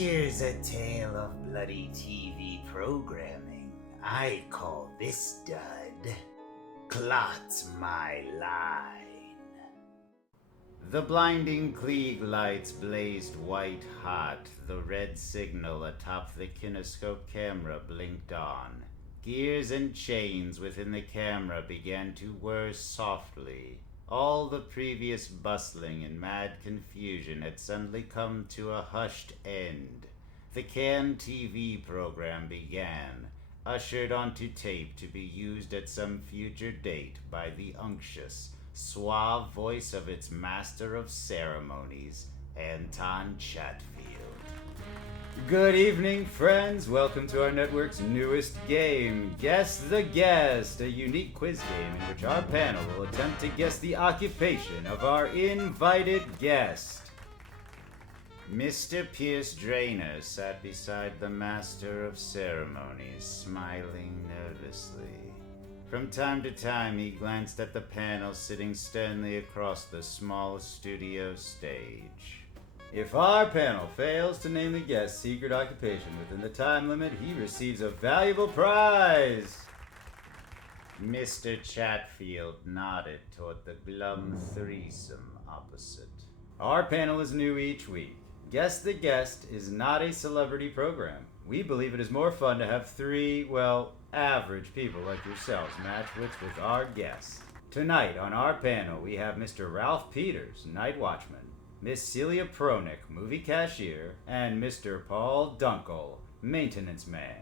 Here's a tale of bloody TV programming. I call this dud Clots My Line. The blinding Klieg lights blazed white hot. The red signal atop the kinescope camera blinked on. Gears and chains within the camera began to whir softly. All the previous bustling and mad confusion had suddenly come to a hushed end. The cam TV program began, ushered onto tape to be used at some future date by the unctuous, suave voice of its master of ceremonies, Anton Chatfield. Good evening, friends. Welcome to our network's newest game, Guess the Guest, a unique quiz game in which our panel will attempt to guess the occupation of our invited guest. Mr. Pierce Drainer sat beside the master of ceremonies, smiling nervously. From time to time, he glanced at the panel sitting sternly across the small studio stage. If our panel fails to name the guest's secret occupation within the time limit, he receives a valuable prize. Mr. Chatfield nodded toward the glum threesome opposite. Our panel is new each week. Guess the Guest is not a celebrity program. We believe it is more fun to have three, average people like yourselves match wits with our guests. Tonight on our panel we have Mr. Ralph Peters, night watchman, Miss Celia Pronick, movie cashier, and Mr. Paul Dunkel, maintenance man.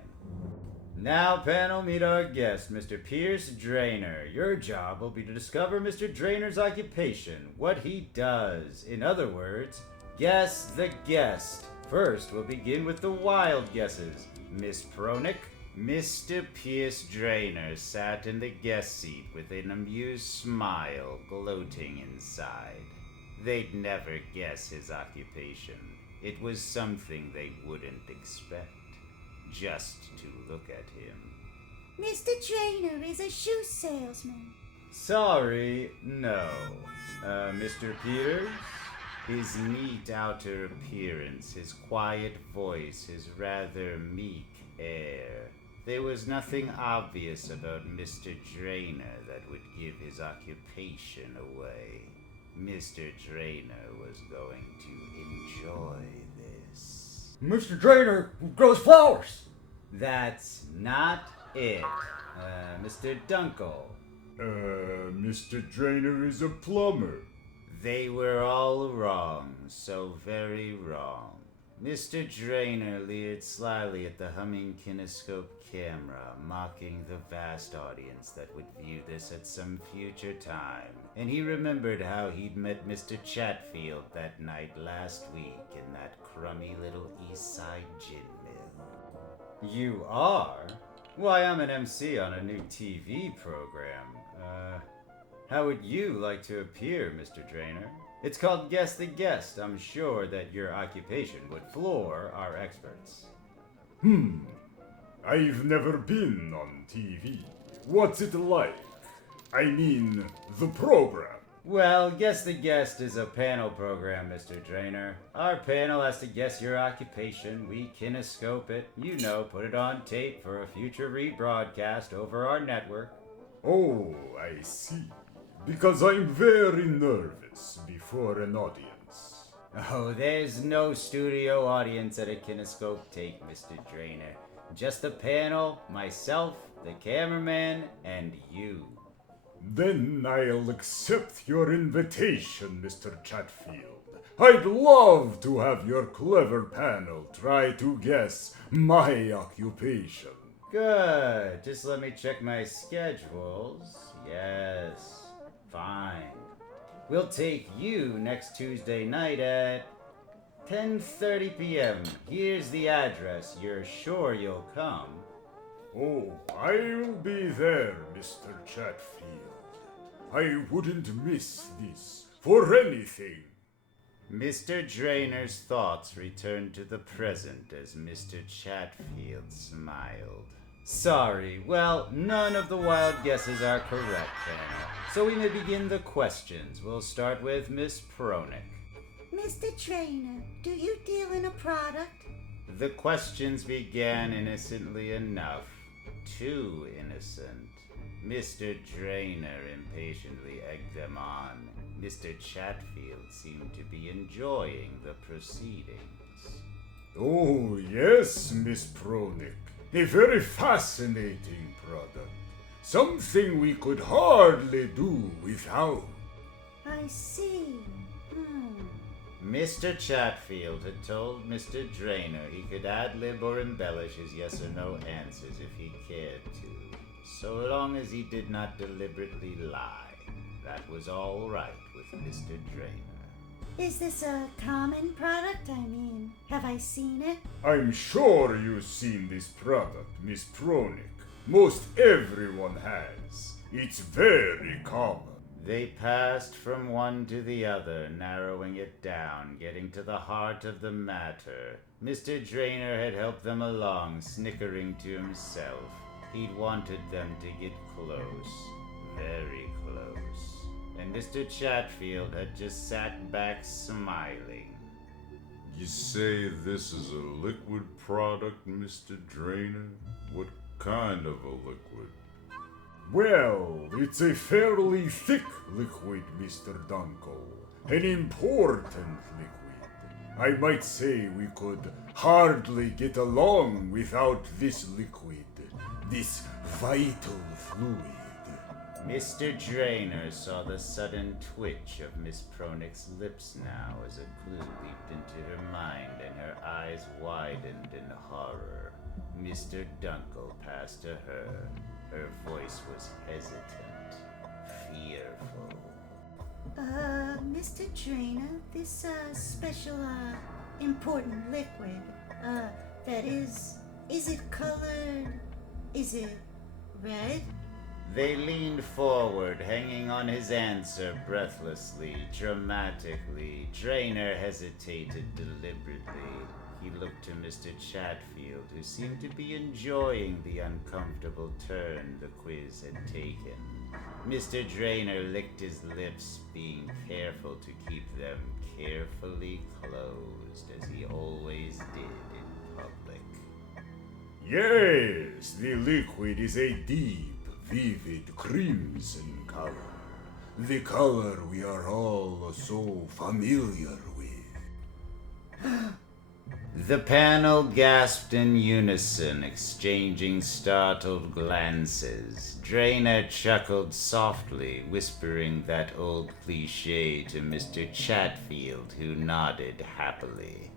Now, panel, meet our guest, Mr. Pierce Drainer. Your job will be to discover Mr. Drainer's occupation, what he does. In other words, guess the guest. First, we'll begin with the wild guesses. Miss Pronick. Mr. Pierce Drainer sat in the guest seat with an amused smile gloating inside. They'd never guess his occupation. It was something they wouldn't expect. Just to look at him. Mr. Drainer is a shoe salesman. Sorry, no. Mr. Peters? His neat outer appearance, his quiet voice, his rather meek air. There was nothing obvious about Mr. Drainer that would give his occupation away. Mr. Drainer was going to enjoy this. Mr. Drainer grows flowers. That's not it. Mr. Dunkel. Mr. Drainer is a plumber. They were all wrong, so very wrong. Mr. Drainer leered slyly at the humming kinescope camera, mocking the vast audience that would view this at some future time. And he remembered how he'd met Mr. Chatfield that night last week in that crummy little East Side gin mill. You are? Why, I'm an MC on a new TV program. How would you like to appear, Mr. Drainer? It's called Guess the Guest. I'm sure that your occupation would floor our experts. I've never been on TV. What's it like? I mean, the program. Well, Guess the Guest is a panel program, Mr. Drainer. Our panel has to guess your occupation. We kinescope it, put it on tape for a future rebroadcast over our network. Oh, I see. Because I'm very nervous before an audience. Oh, there's no studio audience at a kinescope tape, Mr. Drainer. Just the panel, myself, the cameraman, and you. Then I'll accept your invitation, Mr. Chatfield. I'd love to have your clever panel try to guess my occupation. Good. Just let me check my schedules. Yes. Fine. We'll take you next Tuesday night at 10:30 p.m. Here's the address. You're sure you'll come? Oh, I'll be there, Mr. Chatfield. I wouldn't miss this for anything. Mr. Drainer's thoughts returned to the present as Mr. Chatfield smiled. Sorry, none of the wild guesses are correct, panel. So we may begin the questions. We'll start with Miss Pronick. Mr. Drainer, do you deal in a product? The questions began innocently enough. Too innocent. Mr. Drainer impatiently egged them on. Mr. Chatfield seemed to be enjoying the proceedings. Oh, yes, Miss Pronick. A very fascinating product. Something we could hardly do without. I see. Mr. Chatfield had told Mr. Drainer he could ad-lib or embellish his yes or no answers if he cared to, so long as he did not deliberately lie. That was all right with Mr. Drainer. Is this a common product? I mean, have I seen it? I'm sure you've seen this product, Miss Pronick. Most everyone has. It's very common. They passed from one to the other, narrowing it down, getting to the heart of the matter. Mr. Drainer had helped them along, snickering to himself. He'd wanted them to get close, very close. And Mr. Chatfield had just sat back smiling. You say this is a liquid product, Mr. Drainer? What kind of a liquid? Well, it's a fairly thick liquid, Mr. Dunkel. An important liquid. I might say we could hardly get along without this liquid, this vital fluid. Mr. Drainer saw the sudden twitch of Miss Pronick's lips now as a clue leaped into her mind and her eyes widened in horror. Mr. Dunkel passed to her. Her voice was hesitant, fearful. Mr. Drainer, this, special, important liquid, that is it colored? Is it red? They leaned forward, hanging on his answer breathlessly, dramatically. Drainer hesitated deliberately. He looked to Mr. Chatfield, who seemed to be enjoying the uncomfortable turn the quiz had taken. Mr. Drainer licked his lips, being careful to keep them carefully closed, as he always did in public. Yes, the liquid is a deep, vivid crimson color. The color we are all so familiar with. The panel gasped in unison, exchanging startled glances. Drainer chuckled softly, whispering that old cliché to Mr. Chatfield, who nodded happily.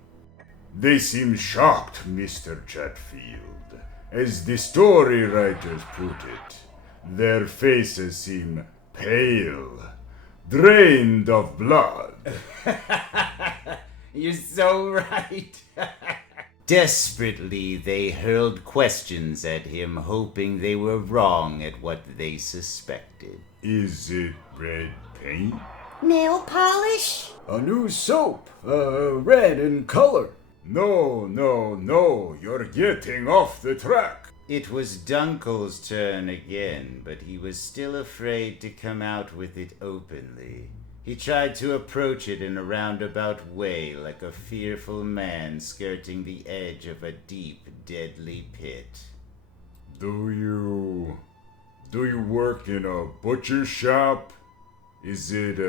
They seem shocked, Mr. Chatfield. As the story writers put it, their faces seem pale, drained of blood. You're so right. Desperately, they hurled questions at him, hoping they were wrong at what they suspected. Is it red paint? Nail polish? A new soap, red in color. No, you're getting off the track. It was Dunkel's turn again, but he was still afraid to come out with it openly. He tried to approach it in a roundabout way, like a fearful man skirting the edge of a deep, deadly pit. Do you work in a butcher shop? Is it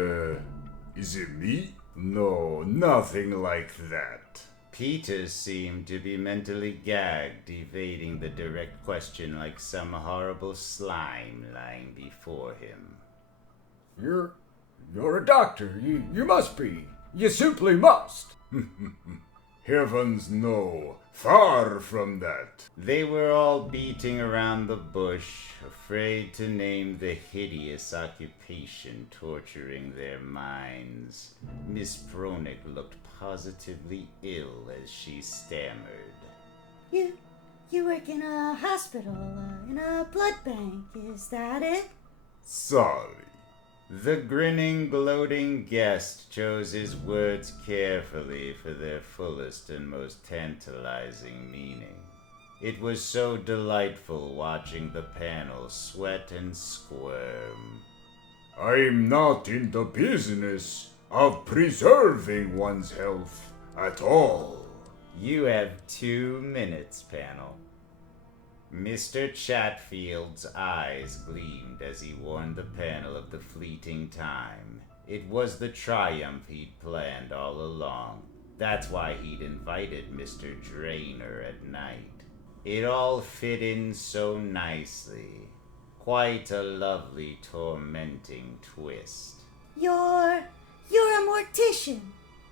meat? No, nothing like that. Peter seemed to be mentally gagged, evading the direct question like some horrible slime lying before him. You're a doctor. You must be. You simply must. Heavens no, far from that. They were all beating around the bush, afraid to name the hideous occupation torturing their minds. Miss Pronick looked positively ill as she stammered. You work in a hospital, in a blood bank, is that it? Sorry. The grinning, gloating guest chose his words carefully for their fullest and most tantalizing meaning. It was so delightful watching the panel sweat and squirm. I'm not in the business of preserving one's health at all. You have 2 minutes, panel. Mr. Chatfield's eyes gleamed as he warned the panel of the fleeting time. It was the triumph he'd planned all along. That's why he'd invited Mr. Drainer at night. It all fit in so nicely. Quite a lovely, tormenting twist. You're a mortician.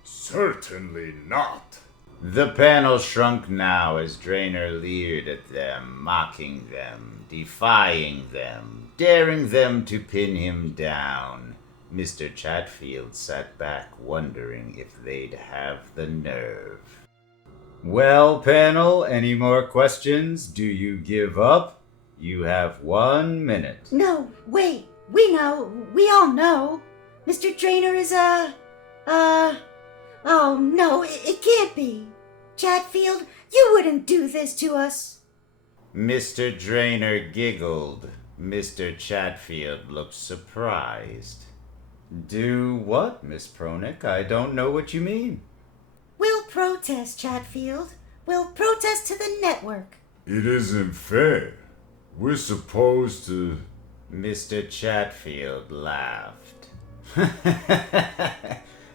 Certainly not. The panel shrunk now as Drainer leered at them, mocking them, defying them, daring them to pin him down. Mr. Chatfield sat back, wondering if they'd have the nerve. Well, panel, any more questions? Do you give up? You have 1 minute. No, wait. We know. We all know. Mr. Drainer is oh no, it can't be. Chatfield, you wouldn't do this to us. Mr. Drainer giggled. Mr. Chatfield looked surprised. Do what, Miss Pronick? I don't know what you mean. We'll protest, Chatfield. We'll protest to the network. It isn't fair. We're supposed to... Mr. Chatfield laughed.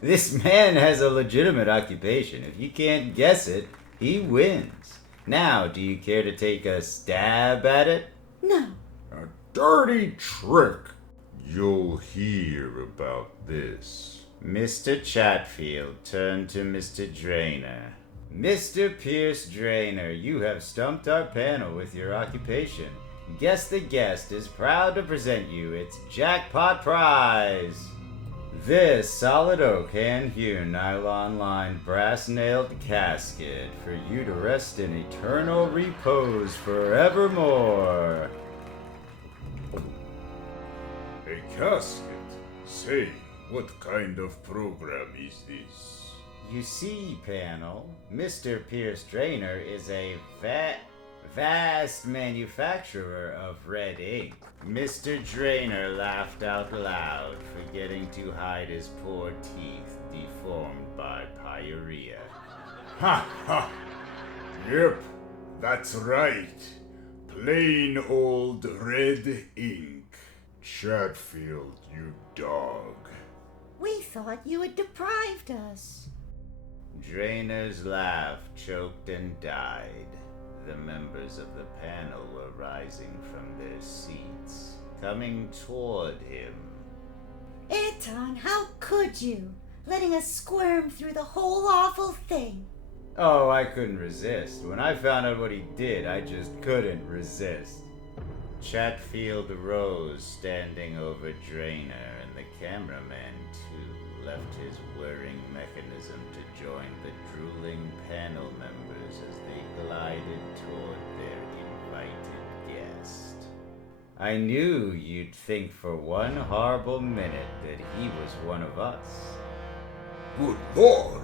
This man has a legitimate occupation. If you can't guess it, he wins. Now, do you care to take a stab at it? No. A dirty trick. You'll hear about this. Mr. Chatfield turned to Mr. Drainer. Mr. Pierce Drainer, you have stumped our panel with your occupation. Guess the Guest is proud to present you its jackpot prize. This solid oak hand-hewn nylon-lined brass-nailed casket for you to rest in eternal repose forevermore. A casket? Say, what kind of program is this? You see, panel, Mr. Pierce Drainer is a vast manufacturer of red ink. Mr. Drainer laughed out loud, forgetting to hide his poor teeth deformed by pyorrhea. Ha ha! Yep, that's right. Plain old red ink. Chatfield, you dog. We thought you had deprived us. Drainer's laugh choked and died. The members of the panel were rising from their seats, coming toward him. Anton, how could you? Letting us squirm through the whole awful thing. Oh, I couldn't resist. When I found out what he did, I just couldn't resist. Chatfield rose, standing over Drainer, and the cameraman, too, left his whirring mechanism to join the drooling panel members as they glided toward their invited guest. I knew you'd think for one horrible minute that he was one of us. Good Lord!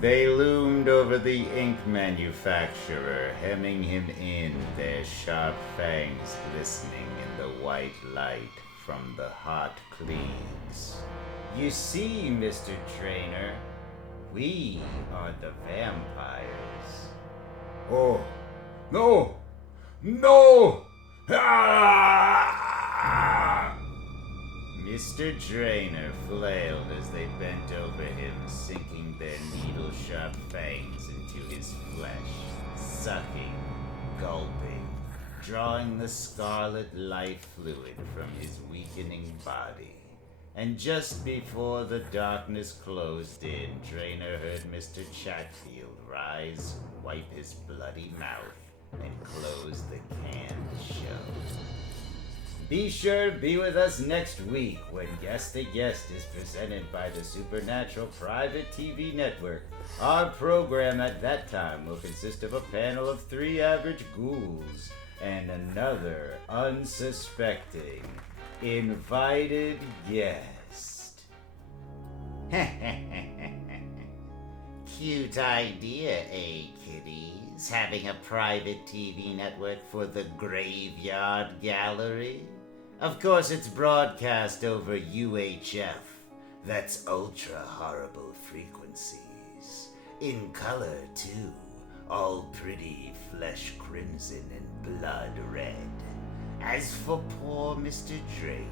They loomed over the ink manufacturer, hemming him in, their sharp fangs glistening in the white light from the hot cleans. You see, Mr. Drainer, we are the vampires. Oh, no! No! Ah! Mr. Drainer flailed as they bent over him, sinking their needle-sharp fangs into his flesh, sucking, gulping, drawing the scarlet life fluid from his weakening body. And just before the darkness closed in, Drainer heard Mr. Chatfield rise, wipe his bloody mouth, and close the canned show. Be sure to be with us next week when Guess the Guest is presented by the Supernatural Private TV Network. Our program at that time will consist of a panel of 3 average ghouls and another unsuspecting invited guest. Cute idea, eh, kiddies? Having a private TV network for the Graveyard Gallery? Of course, it's broadcast over UHF. That's ultra horrible frequencies. In color, too. All pretty flesh crimson and blood red. As for poor Mr. Drainer,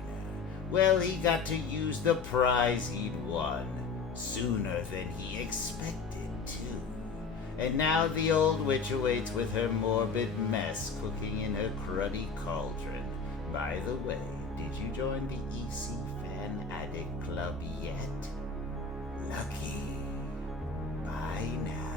well, he got to use the prize he'd won sooner than he expected to. And now the old witch awaits with her morbid mess cooking in her cruddy cauldron. By the way, did you join the EC Fan Addict Club yet? Lucky. Bye now.